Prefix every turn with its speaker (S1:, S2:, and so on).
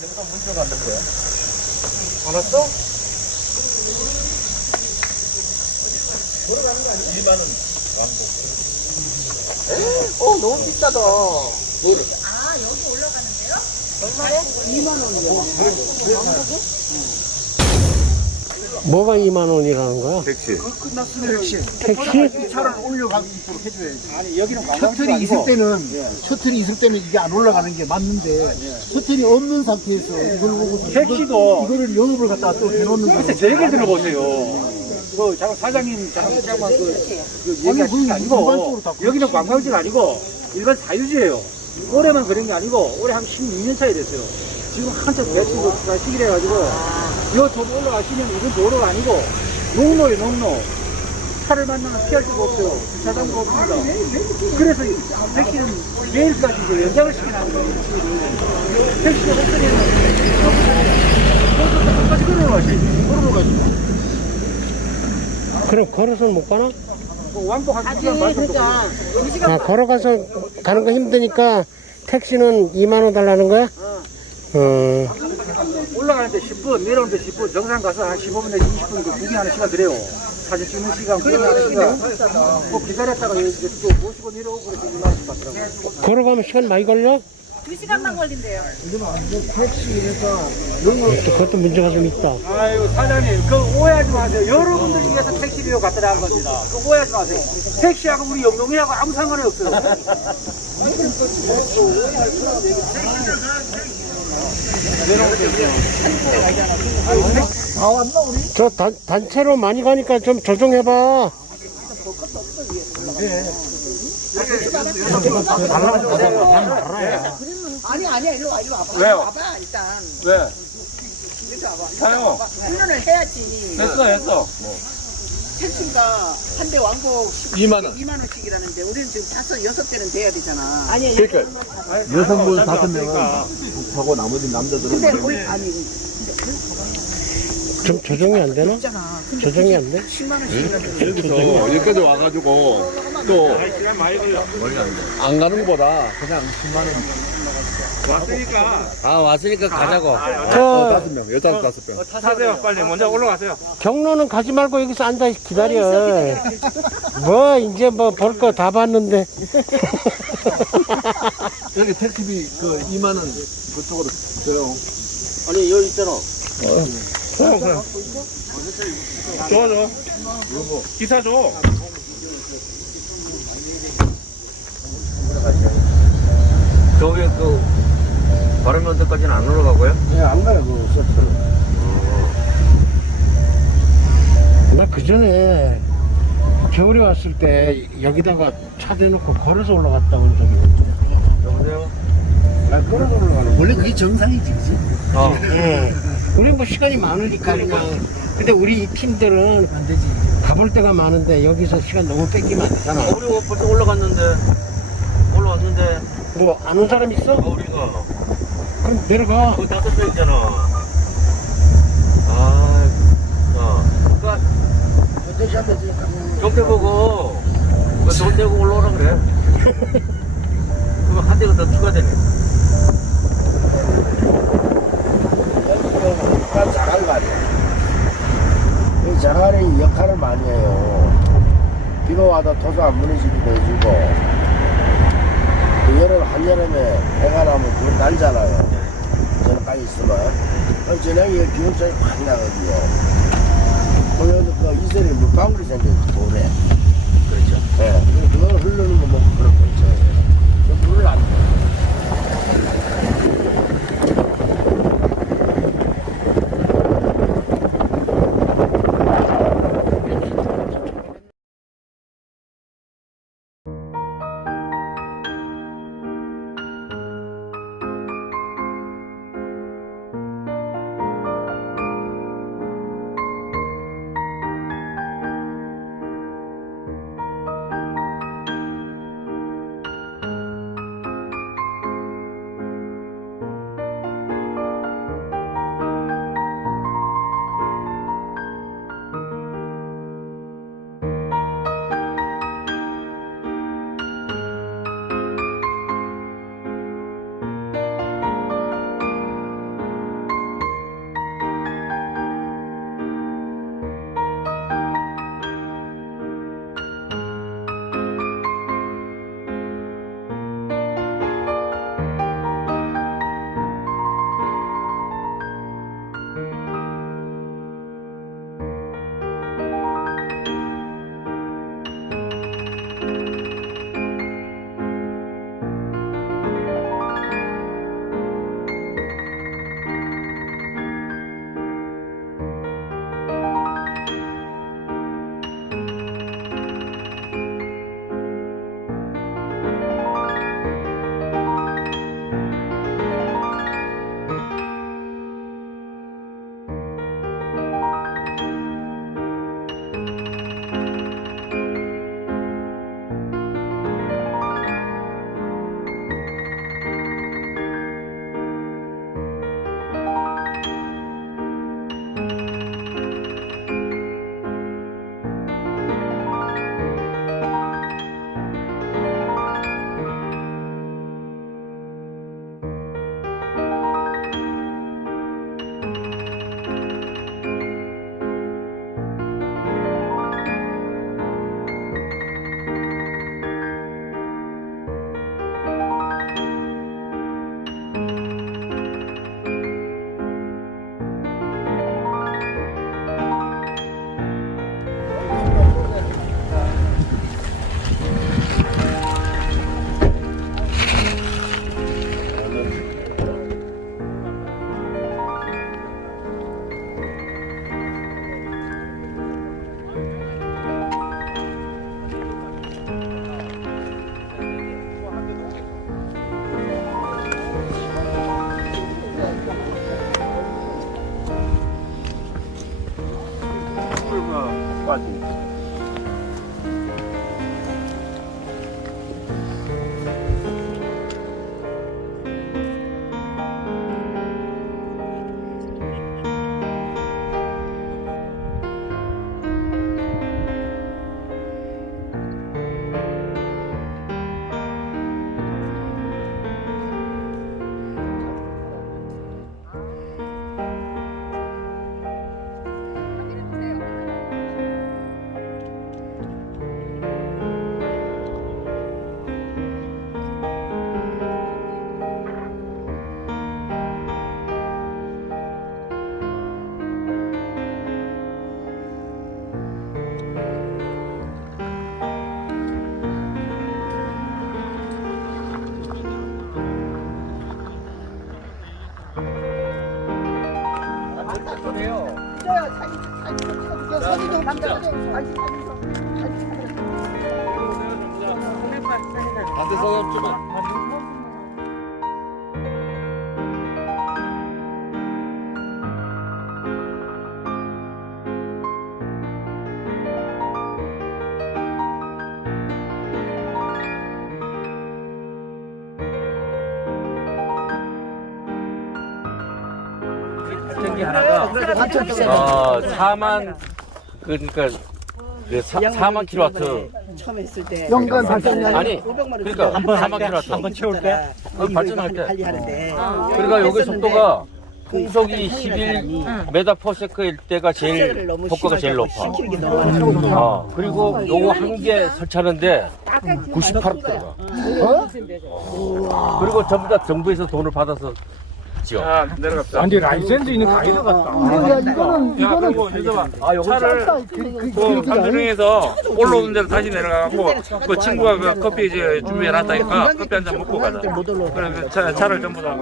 S1: 내보다 문제가 안 됐어요.
S2: 안 왔어?
S1: 2만 원 왕복.
S2: 어, 너무 비싸다.
S3: 아, 여기 올라가는데요?
S2: 얼마래? 2만 원이요.
S4: 뭐가 2만 원이라는 거야?
S1: 택시.
S4: 택시?
S5: 차를 올려가고 있도록 해줘야지.
S2: 아니, 여기는
S5: 셔틀이 있을. 때는 셔틀이 있을 때는 이게 안 올라가는 게 맞는데 셔틀이 없는 상태에서 이걸 보고서
S2: 택시도
S5: 이거를 영업을 갖다 또 해놓는 거는
S2: 제 얘기 들어보세요. 그, 장, 사장님, 장, 장관, 그, 그, 얘기하시는 게 아니고, 여기는 관광지가 아니고, 일반 사유지예요. 올해만 그런 게 아니고, 올해 한 16년 차이 됐어요. 지금 한참 배추가 시기래 해가지고, 요 도로 올라가시면 이건 도로가 아니고, 농로예요, 농로. 차를 만나면 피할 수가 없어요. 주차장도 없습니다. 그래서 택시는 내일까지 이제 연장을 시키는 거예요. 택시가 없으면, 끝까지 걸어가셔야지. 걸어가시죠.
S4: 그럼 걸어서는 못 가나?
S2: 그 왕복 한 시간 반 정도 걸려요.
S4: 아, 걸어가서 가는 거 힘드니까 택시는 2만 원 달라는 거야? 어,
S2: 올라가는데 10분, 내려오는데 10분, 정상 가서 한 15분 내지 20분 그 구경하는 시간 드려요. 사진 찍는 시간, 구경하는 시간. 뭐 기다렸다가 이제 또 모시고 내려오고 그래서 2만 원씩 받더라고요.
S4: 걸어가면 시간 많이 걸려?
S3: 두 시간만 걸린대요.
S4: 또 그것도 문제가 좀 있다.
S2: 아이고 사장님, 그 오해하지 마세요. 여러분들 위해서 택시비로 갖다 한 겁니다. 그 오해하지 마세요. 택시하고 우리 영농이하고 아무 상관이 없어요.
S4: 저 단, 단체로 많이 가니까 좀 조정해봐.
S6: 아니 아니야 일로 와 일로 와봐
S2: 왜요?
S6: 와봐 일단
S2: 왜?
S6: 이렇게 와봐
S2: 가요.
S6: 훈련을 해야지
S2: 했어, 했어.
S6: 택시가 한 대 왕복
S1: 2만 원.
S6: 2만 원씩이라는데 우리는 지금 다섯 여섯 대는 돼야 되잖아 아니
S1: 그러니까
S5: 여성분 다섯 명은 하고 나머지 남자들은
S6: 근데 우리 아니
S4: 좀 조정이 안 되나?
S6: 있잖아 근데
S4: 조정이 안 돼?
S6: 10만 원씩이라도
S1: 여기서 여기까지 와가지고 또 안 가는 거보다 그냥 10만 원.
S7: 아 왔으니까 가자고.
S4: 저,
S1: 다섯 명, 여자 다섯 명.
S2: 타세요, 빨리. 먼저 올라가세요.
S4: 경로는 가지 말고 여기서 앉아 기다려. 뭐, 이제 뭐 볼 거 다 봤는데.
S5: 여기 택시비 그 2만 원 그쪽으로 줘요.
S7: 아니 여기 있잖아.
S2: 줘, 줘. 기사 줘.
S7: 저기 그 바른 면도까지는 안 올라가고요.
S5: 네, 안 가요 그 셔틀.
S4: 나그 전에 겨울에 왔을 때 여기다가 차 대놓고 걸어서 올라갔다 온 적이 있는데.
S7: 여보세요.
S5: 아 끌어서 올라가는. 원래 그게 정상이지, 그지?
S7: 어.
S4: 예. 우리 뭐 시간이 많으니까 그냥. 근데 우리 이 팀들은
S5: 안 되지.
S4: 가볼 데가 많은데 여기서 시간 너무 뺏기면 안 되잖아.
S7: 우리 벌써 올라갔는데 올라왔는데
S4: 뭐안온 사람 있어?
S7: 아, 우리가
S4: 그럼 내려가.
S7: 거기 다섯 명 있잖아. 아, 어. 그러니까 경태 보고 그돈 내고 올라오라 그래. 그러면 한 대가 더 추가되네.
S8: 난 잘한 거 아니야. 이 장안이 역할을 많이 해요. 비가 와도 토사 안 무너지기도 해주고, 그 여름, 한여름에 해가 나면 불 날잖아요. 저녁까지 있으면. 그럼 저녁에 기온차이 확 나거든요. 그래서 그 이슬에 물방울이 생겨요, 돌에. 그렇죠. 예. 그걸 흐르는 거 보고 그럴 거 있어요. 그 물을 안 줘. パー。
S7: 그래요. 진짜야
S2: 사진 사진 찍어주세요.
S7: 사진 좀 남자 사진
S2: 사진 사진 사진.
S1: 반대 사진 좀.
S7: 발전기 하나가 어 4만 그러니까 그 4, 4만 킬로와트.
S6: 처음 했을 때
S5: 연간 발전량이
S7: 아니 그러니까 4만 킬로와트.
S2: 한번 채울 때?
S7: 어, 발전할 때.
S6: 관리하는데.
S7: 그러니까 여기 속도가 풍속이 11m per second일 때가 제일 효과가 제일
S6: 높아.
S7: 어, 그리고 요거 한 개 설치하는데 98억 들어가. 그리고 전부 다 정부에서 돈을 받아서 지어.
S2: 완전 라이센스 있는 가이드 같다
S5: 야, 이거는, 이거는
S7: 아, 요거
S5: 차를 그, 그,
S9: 그 감수령에서 올라오는 데로 다시 내려가고 그 친구가 그 커피 이제 준비해 놨다니까 커피 한 잔 먹고 가자. 그래서 차, 차를 전부 다